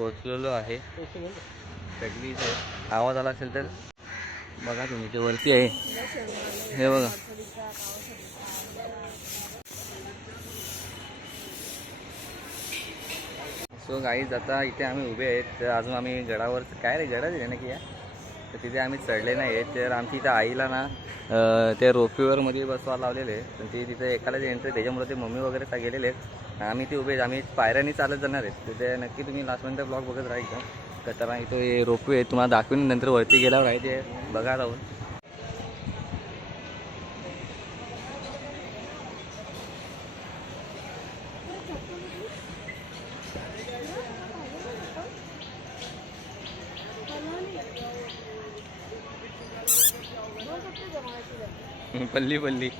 पोचलेलो आहे. सगळी आवाज आला असेल तर बघा तुम्ही ते वरती आहे. हे बघा. सो गाईज आता इथे आम्ही उभे आहेत. तर अजून आम्ही गडावर काय रे गडा आहे ना की या? तर तिथे आम्ही चढले नाही आहेत. तर आमची इथं आईला ना त्या ते रोपीवरमध्ये बसवा लावलेले पण ते तिथे एकालाच एंट्री त्याच्यामुळे ते मम्मी वगैरे सा गेलेले आहेत. आम्ही ते उभे आम्ही पायऱ्यांनी चालत जाणार आहेत. तिथे नक्की तुम्ही लास्टपर्यंत ब्लॉग बघत राहायचं तर इथं हे रोपवे तुम्हाला दाखवून नंतर वरती गेल्यावर आहे ते. बघा राहून पल्ली पल्ली.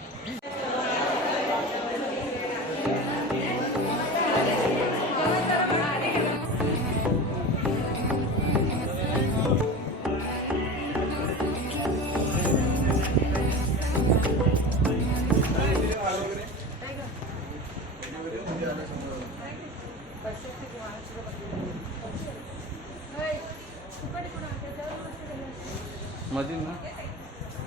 मधून ना?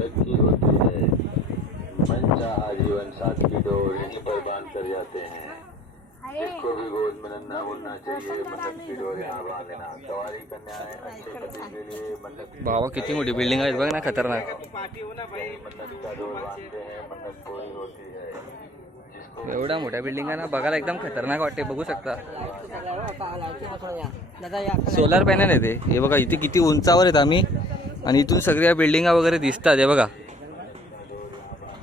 रखी होती है मंचा आजीवन साथ की डोर यहीं पर बांध कर जाते हैं जिसको भी गोद में नन्ना मुन्ना चाहिए मन्नत की डोर यहाँ बांध देना सवारी कन्या है अच्छे पति के लिए मन्नत भावा किती मोठी बिल्डिंग आहेत बघ ना खतरनाक. मन्नत का डोर बांधते हैं मन्नत पूरी होती है एवढ्या मोठ्या बिल्डिंग आहे ना बघायला एकदम खतरनाक वाटते बघू शकता. सोलार पॅनल आहे ते. हे बघा इथे किती उंचावर आहेत आम्ही. आणि इथून सगळ्या बिल्डिंगा वगैरे दिसतात हे बघा.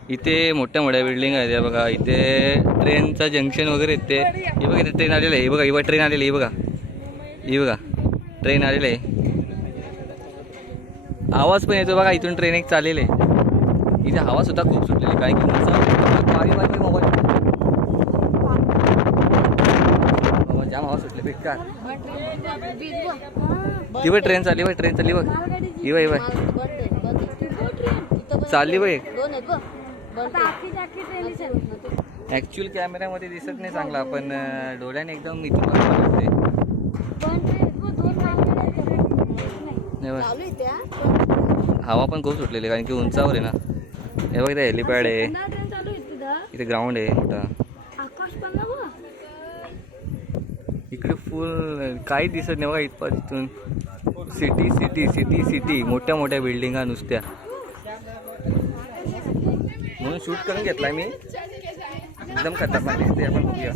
इथे मोठ्या मोठ्या बिल्डिंग आहेत हे बघा. इथे ट्रेनचं जंक्शन वगैरे येते ते. हे बघा इथे ट्रेन आलेलं आहे. हे बघा इवा ट्रेन आलेली आहे बघा. ही बघा ट्रेन आलेलं आहे. आवाज पण येतो बघा इथून ट्रेन एक चाललेलं आहे. इथे हवा सुद्धा खूप सुटलेली काय की मोबाईल बाबा जाम हवा सुटली बेकार. ती बघ ट्रेन चालली बघ ट्रेन चालली बघ. ही बघ ही बघ. चालली बघ. ऍक्च्युअल कॅमेऱ्यामध्ये दिसत नाही चांगला पण डोळ्याने एकदम इथून. हवा पण खूप सुटलेली आहे, कारण की उंचावर आहे ना. हे बघ इथे हेलिपॅड आहे. इथे ग्राउंड आहे मोठा आकाश पण ना बघ इकडे फुल काही दिसत नाही बघा इथपास इथून. सिटी सिटी सिटी सिटी मोठ्या मोठ्या बिल्डिंगा नुसत्या. म्हणून शूट करून घेतलाय मी. एकदम खतरनाक दिसते आपण बघूया.